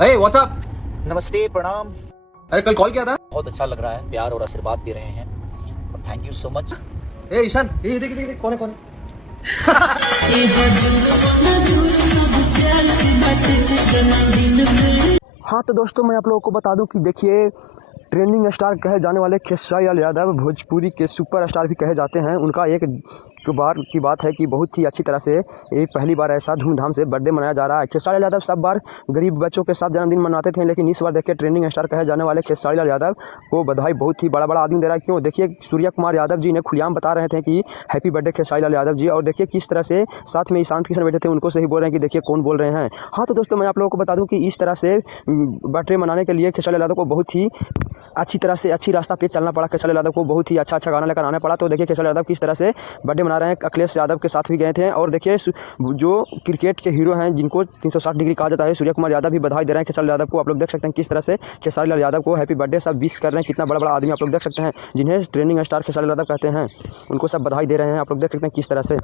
Hey, what's up? नमस्ते, प्रणाम। अरे कल कॉल किया था। बहुत अच्छा लग रहा है, प्यार और आशीर्वाद दे रहे हैं और थैंक यू सो मच। ए ईशान, ये देख देख देख कौन है। हाँ तो दोस्तों मैं आप लोगों को बता दूं कि देखिए ट्रेंडिंग स्टार कहे जाने वाले खेसारी लाल यादव भोजपुरी के सुपर स्टार भी कहे जाते हैं। उनका एक बार की बात है कि बहुत ही अच्छी तरह से ये पहली बार ऐसा धूमधाम से बर्थडे मनाया जा रहा है। खेसारी लाल यादव सब बार गरीब बच्चों के साथ जन्मदिन मनाते थे, लेकिन इस बार देखिए ट्रेंडिंग स्टार कहे जाने वाले खेसारी लाल यादव को बधाई बहुत ही बड़ा आदमी दे रहा है। क्यों? देखिए सूर्या कुमार यादव जी ने खुलेआम बता रहे थे कि हैप्पी बर्थडे खेसारी लाल यादव जी, और देखिए किस तरह से साथ में ईशांत किशन बैठे थे, उनको से ही बोल रहे हैं कि देखिए कौन बोल रहे हैं। हाँ तो दोस्तों मैं आप लोगों को बता दूं कि इस तरह से बर्थडे मनाने के लिए खेसारी लाल यादव को बहुत ही अच्छी तरह से अच्छी रास्ता पे चलना पड़ा। खेसारी लाल यादव को बहुत ही अच्छा गाना लेकर आना पड़ा। तो देखिए खेसारी लाल यादव किस तरह से बर्थडे मना रहे हैं। अखिलेश यादव के साथ भी गए थे, और देखिए जो क्रिकेट के हीरो हैं जिनको 360 डिग्री कहा जाता है, सूर्या कुमार यादव भी बधाई दे रहे हैं खेसारी लाल यादव को। आप लोग देख सकते हैं किस तरह से खेसारी लाल यादव को हैप्पी बर्थडे सब विश कर रहे हैं। कितना बड़ा आदमी आप लोग देख सकते हैं, जिन्हें ट्रेंडिंग स्टार खेसारी लाल यादव कहते हैं, उनको सब बधाई दे रहे हैं। आप लोग देख सकते हैं किस तरह से।